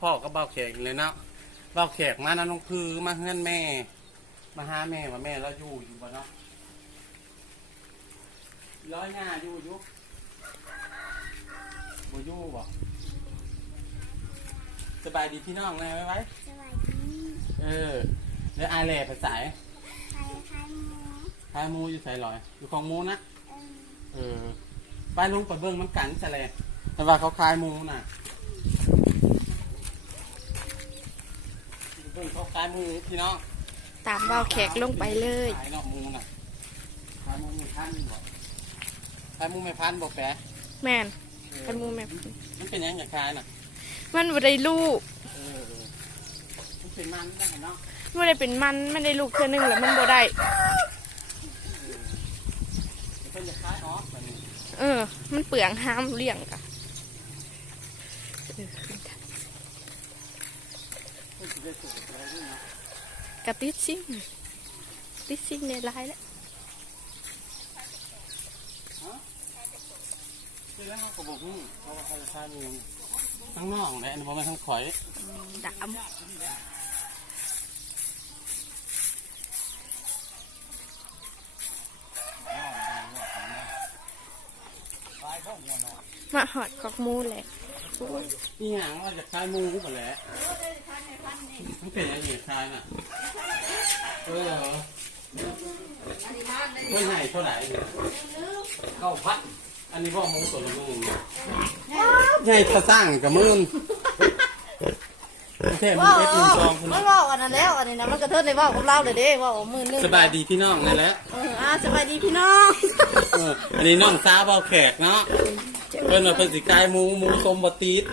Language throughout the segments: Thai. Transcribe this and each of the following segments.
พ่อก็เบาแขกเลยเนาะเบาแขกมานะน้องคือมาเฮือนแม่ มาหาแม่ว่าแม่เราอยู่อยู่บ่เนาะร้อยหน้าอยู่อยู่บ่อยู่บ่สบายดีพี่น้องเลยไว้ไว้สวัสดีเออแล้วอาแหล่ภาษาใครใครหมูทายหมูอยู่ใส่ลอย อยู่ของหมูนะเออเออไปลุงไปเบิ้งน้ำกันจะเลยแต่ว่าเขาคายหมูน่ะ เบิ้งเขาคายหมูพี่น้องตามเบาแขกลงไปเลยขายเนาะหมูน่ะขายหมูไม่พันบอกขายหมูไม่พันบอกแปะแม่นเออกันหมูแม่นมันเป็นยังไงขายน่ะมันบ่ได้ลูกเออเออมันเป็นมันได้เนาะมันได้เป็นมันมันได้ลูกเทื่อนึงแล้วมันบ่ได้เดี๋ยวเพิ่นจะขายออกแบบนี้เออ มันเปลืองห้ามเลี้ยงกะ พิ่นจะได้สูตรอะไรด้วยนะกะติดซิ่งติดซิ่งในลายแล้วคือแล้วเขาก็บอกฮู้เพราะว่าเขาจะขายหมูทั้งนอกเลยอันนี้บ่แม่นทั้งข่อยดา มมาหอดกอกหมูเลยโอ้ยนี่หางว่าจะคลายมูกูไปแหล้วมันเป็นยังไงคลายน่ะ เออเมื่อไหร่เท่าไหร่เก้าพันอันนี้พ่อมูตัวลุงใหญ่กระสร้างกับมือนแค่มือเอ็ดมือซองคุณมั นว่าอันนั้นแล้วอันนี้นะมันกระเทิดเลยว่ากับเราเลยเด้ว่าเอามือนึงสบายดีพี่น้องนั่นแหละเอออ่าสบายดีพี่น้องเอออันนี้น้องสาวเบาแขกเนาะเพิ่นว่าเป็นสิกายหมูหมูสมบตีด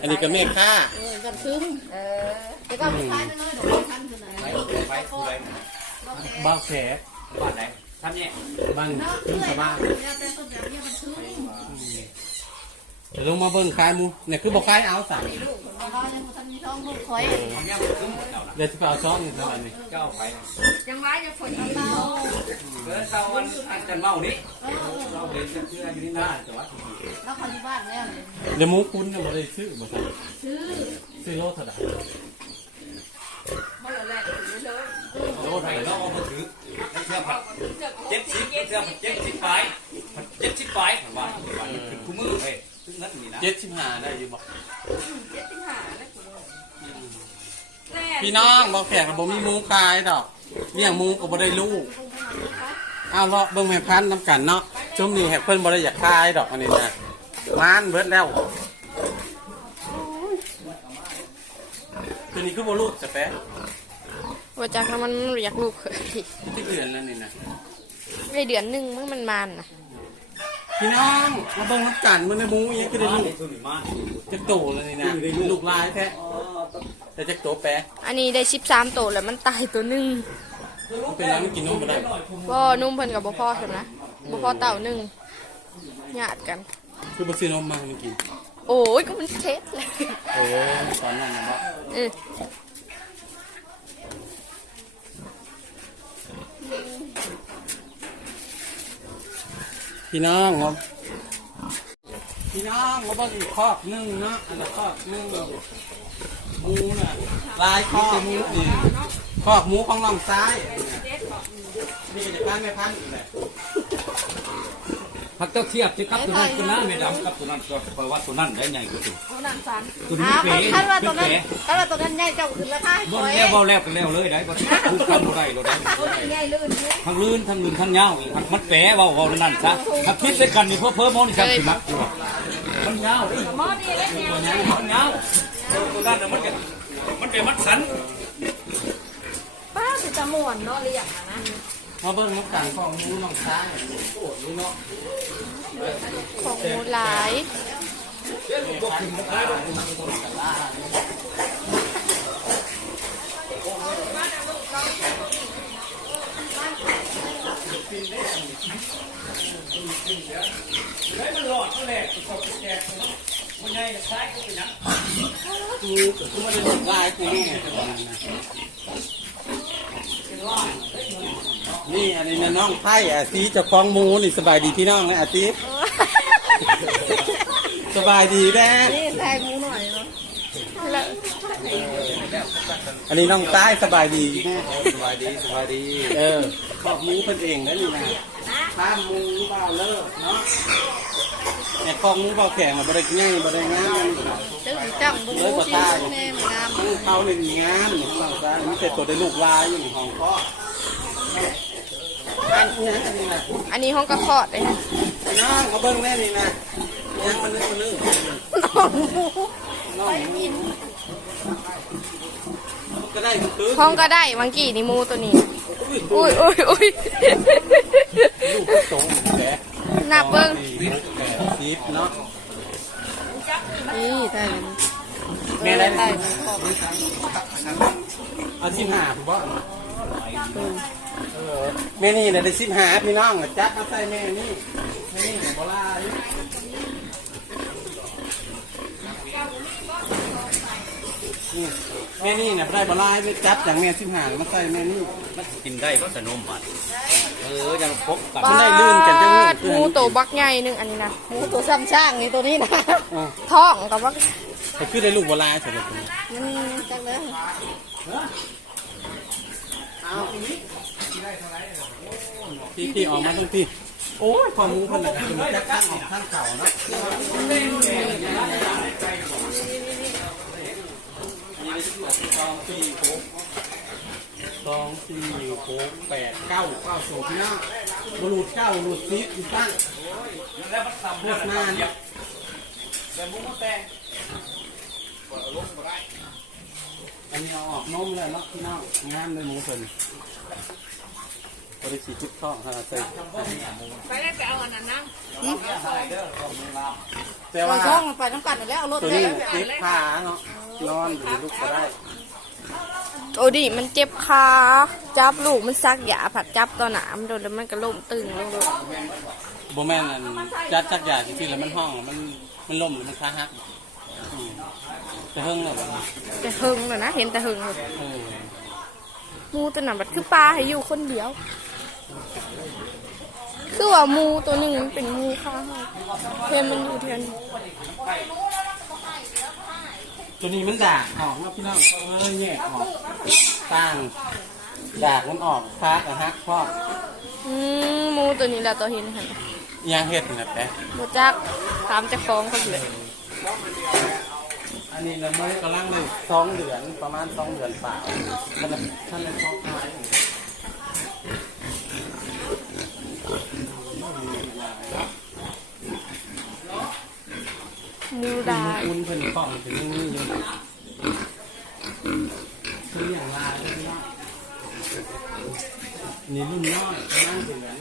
อันนี้ก็แม่ค้าเออกันซึ้งเออแต่ก็ไม่ใช่น้อยๆดอกพันคือไหนไปไปไปไปเบาแขกบ้านไหนท่านเนี่ยบ้านขึ้นชาวบ้านแล้วแต่ต้นแบบนี้มันซึ้งเดี๋ยวลงมาเบิ่งคลายหมูเนี่ยคือบอกคลายเอาสั่ง ลูกของเรายังบ่ทันมีท้องลูกคอยทำยังคุ้มเจ้าน่ะเดี๋ยวจะไปเอาช้อนนี่สบายนี่เจ้าไปยังไว้จะฝนเอาเราเกิดเตาวันอันกันเมานี่เราเห็นเชื่ออยู่นี่นะแต่ว่าเราคนที่บ้านแล้วเนี่ยเดี๋ยวหมูคุณเนี่ยบ่ได้ซื้อบ่ใช่ซื้อซื้อโลเท่าไหร่มาแล้วแหละถือเลยโลไทยเราเอามาถือเชื่อผัดเจ็ดสิบเชื่อผัดเจ็ดสิบไปเจ็ดสิบไปบ้านบ้านคือคู่มือเฮ้ยซึ่งนั่นนี่นะเจ็ดสิบห้าได้อยู่บ่เจ็ดสิบห้าแล้วแม่ พี่น้องบอกแขกกับบ่มีหมูขายดอกเลี้ยงหมูก็บ่ได้ลูกเอาเลาะเบิ่งแม่พันธุ์น้ำกันเนาะช่วงนี้แฮเพิ่นบ่ได้อยากขายดอกอันนี้นะร้านเบิดแล้วตัวนี้คือบ่ลูกจะแปะว่าจากนั้นมันอยากลูกเคยที่เดือนแล้วนี่นะในเดือนหนึ่งมันมันมันนะ พี่น้องมาเบิ่งน้ำกันมันในหมูอีกคือได้ลูกตัวนี้มาจักโตแล้วนี่นะลูกลายแท้แต่จักโตแปะอันนี้ได้สิบสามตัวแล้วมันตายตัวหนึ่งมันเป็นอะไรมันกินนมบ่ได้พ่อนุ่มเพิ่นกับบ่พ่อใช่ไหมนะบ่พ่อเต่าหนึ่งญาติกัน คือบ่ซื้อนมมาให้มันกินโอ้ยก็มันเท็ดเลยเออตอนนั้นนะบ่เออ พี่น้องครับพี่น้องมาบิ่งอีกคอกนึงเนาะอันละคอกนึงหมูน่ะลายคอกหมูนี่คอกหมูของน้องซ้ายนี่ก็จะพันไม่พันอีกแหละ พักเจ้าเทียบที่กับตัวนั้นตัวนั้นไม่ดำกับตัวนั้นก็เพราะว่าตัวนั้นได้ใหญ่กว่าตัวเอาหนังสันตัวนี้อ่าเป๋คาดว่าตัวนั้นเป๋คาดว่าตัวนั้นใหญ่เจ้าขึ้นราคาให้คบ่อยแล้วบ่แล้วกันแล้วเลยได้บ่ถูกกันบ่ได้เราได้ตัวนี้ใหญ่ลื่นเนี่ยทั้งลื่นทั้งลื่นทั้งยาวอีกมันแปะเว้าเว้านั่นซะถ้าคิดด้วยกันนี่เพิ่มเพิ่มมอนี่ครับสิมักมันยาวดิหม้อนี่เล็กเนี่ยมันยาวตัวนั้นน่ะมันเป็นมันเป็นมัดสันป้าสิตะม่วนเนาะเรียกอะนะมาเบิ่งน้ำกันของหมูน้องซ้ายโอ้ยเนาะ ของหมูหลายเฮ้ยมันหลอดตัวแรกตัวแก่มันใหญ่ซ้ายก็เป็นหยังกูกูไม่ได้ลายกูนี่ไงแต่ว่า นั้นนะนี่อันนี้นะน้องไผ่อาซีเจ้าของหมูนี่สบายดีพี่น้องนะอาซีสบายดีแน่นี่ใส่หมูหน่อยเนาะแล้วอันนี้น้องใต้สบายดีแม่สบายดีสบายดีเออขอบหมูเพิ่นเองได้นี่นะข้ามหมูเบาเลิกเนาะเนี่ยของหมูเบาแข็งมาบ่ได้ง่ายบ่ได้งามตึ้งจังบุ้งเลยบ่ตายแน่งามมันเขาเลยมีงานนี่ข้างซ้ายมีแต่ตัวได้ลูกลายอยู่ในห้องพ่อ อันนี้อันนี้นะอันนี้ห้องกระคอดเลยนะน้องเขาเบิ่งแน่นี่นะยังมันนึกมันนึกน้องหมูก็ได้คือห้องก็ได้มังกี้นี่หมูตัวนี้ อุ้อุ้ยยอุ้ยอุ้ยลูกสองแกนับเบิ้งแกสิบเนาะนี่ได้เลยแม่ได้ได้เอาสิบห้าถูกป่ะเออ แม่นี่เนี่ยได้สิบห้าพี่น้องจัดมาใส่แม่นี่แม่นี่โบราณนี่แม่นี่เนี่ยได้โบราณไปจับอย่างแม่สิบห้ามาใส่แม่นี่มันกินได้ก็สนุมบัดเออยังพกกับมันได้ลื่นกันจังเลยหมูตัวบักใหญ่หนึงอันนี้นะหมูตัวซ้ำช่างนี่ตัวนี้นะอ๋อท้องกับว่าแต่คือได้ลูกโบราณเสร็จแล้วมันจังเลยพี่พี่อ ออกมาต้องพี่โอ้ยความมูพันธุ์คือมันจะข้างออกข้างเข่าเนาะสองสี่หกแปดเก้าเก้าสูบหน้าบรูดเก้าบรูดซิปอีตั้งแล้วมันทำเลือกนานแต่มุ้งแตงอันนี้เอาออกนมเลยเนาะพี่น้องงามเลยหมูเพิ่น บริสีจุดท้องฮะใส่ไปได้ไปเอาอันนั้นนะแต่เอาว่าช่องมันไปต้องกัดแล้วเอารถตัวไปนี้ติดขาเนาะนอนหรือลุกก็ได้โอ้ดิมันเจ็บขาจับลูกมันซักหยาผัดจับตอนหนามโดนแล้วมันก็ล่มตึงลงโดนโบแมนอันจัดจักอย่างที่แล้วมันห้องมันมันล่มหรือมันคาหักอืมจะเฮิงเลยแบบนี้แต่หึงเลยนะเห็นแต่หึงเลยเออหมูตัวนั้นบัดคือปลาให้อยู่คนเดียว คือว่าหมูตัวหนึ่งมันเป็นหมูข้างเพื่อนมันอยู่เทียนตัวนี้มันดากออกเนาะพี่น้องเออแยกออกต่างดากมันออกคากับฮักพ่ออืมหมูตัวนี้แหละตัวเห็นหันยางเห็ดนี่แหละแปะบูจักถามเจ้าของเขาเลยอันนี้ละมือกำลังเลยสองเดือนประมาณสองเดือนป่ามันน่ะท่านเลยชอบขาย หมูดาอุ่นเพิ่นฟ้องถึงนี่อยู่คืออย่างลาเลยพี่น้องนี่รุ่นน้อยกำลังเดือน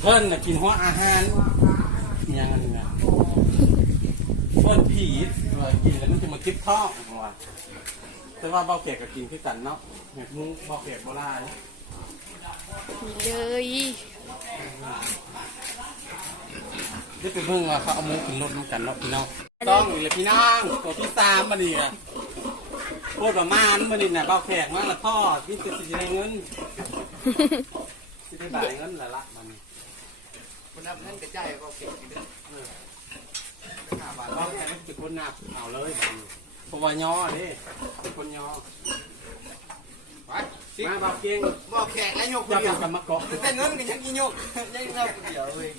เพิ่นน่ะกินหัวอาหารอหย่างนั้นนะเพิ่นผีเออกินแล้วมันจะมาคิดท้องว่าแต่ว่าเบาเกียกกับกินคือกันเนาะเห็ดมุ้งเบาเกียกโบราณเลย ได้ไปเพิ่งว่าเขาเอาหมูขึ้นรถน้ำกันเนาะพี่น้องต้องนี่เลยพี่น้องตัวที่สามมาดิอะพูดประมาณมาดิน่ะเบาแขกมาละพ่อพี่จะสิได้เงินสิได้บ่ายเงินละละมันมันนับเงินกระจายก็เก็บกินได้เบาแขกมันจะคนนับเอาเลยเพราะว่าย่อเด้เป็นคนย่อไปมาเบาเก่งบอกแขกแล้วโยกจะเป็นกรรมกรแต่เงินก็ยังกินโยกยังเล่าเดียวเลย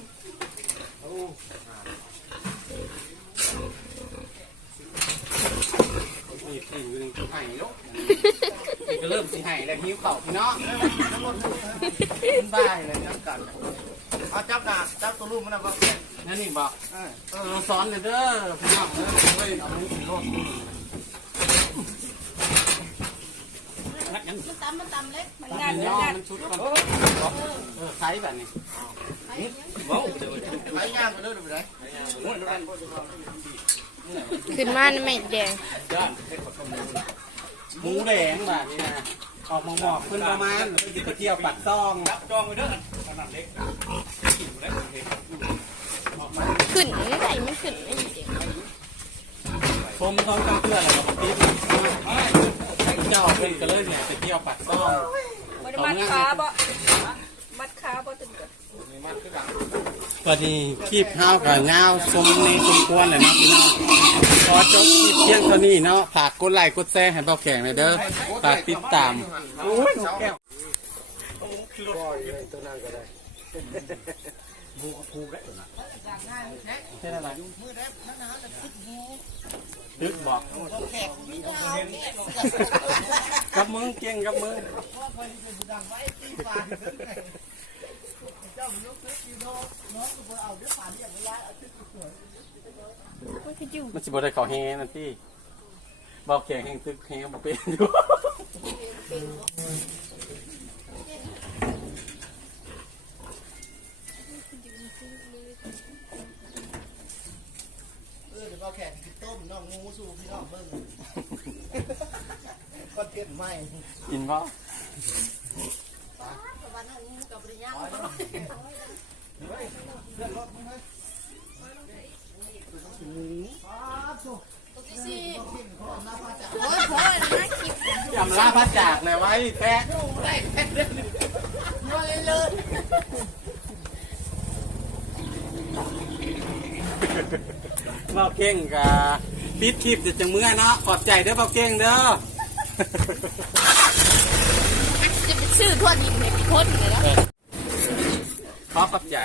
ก็เริ่มสิไห้แล้วหิวเข่าพี่น้องมันบ้ายเลยน้ำกันเอาจับหน้าจับตัวรูปมันนะบอกแขกนั่นนี่บอกเออสอนเลยเด้อพี่น้องเอเฮ้ยเอามือถือโลดมันตำมันตำเล็กมันมันงัดย่องัดมันชุดก่อนใช้แบบนี้ ขึ้นมาในไม่แดงหมูแดงแบบนี้นะออกมาหมอกขึ้นประมาณแล้วก็จะไปเที่ยวปัดซองจับจองไปเด้อขนาดเล็ก ขึ้นไม่ได้ไม่ขึ้นไม่เด็ก ผมต้องต้องเพื่ออะไรกับพี่เจ้าเป็นก็เลยเนี่ยไปเที่ยวปัดซอง มันมัดขาบ่มั มัดขาบ่ถึงกับ พอดีคลิปเฮากับเงาสมในสมควรเลยนะพี่น้องขอจบคลิปเพียงเท่านี้เนาะฝากกดไลค์กดแชร์ให้เบาแข่งเลยเด้อฝากติดตามโอ้ยนกแก้วเป็นอะไรตึกบอกกับมึงเก่งกับมึง มันสิบ่ได้เขอแฮนั่นที่บอกแข่งแห่งตึกแฮบ่เป็นอยู่เออเดี๋ยวเอาแขกกินต้มน้องงูสู่พี่น้องเบิ่งคอนเทนต์ใหม่กิน บ่โอ้ยพ่อนะคลิปยำลาพัดจากเลยไว้แท้เบาเก่งกะปิดคลิปเดี๋ยวจังเมื่อเนาะขอบใจเด้อเบาเก่งเด้อ ชื่อทั่วดินให้พี่คนเลยนะ ขอปับใจ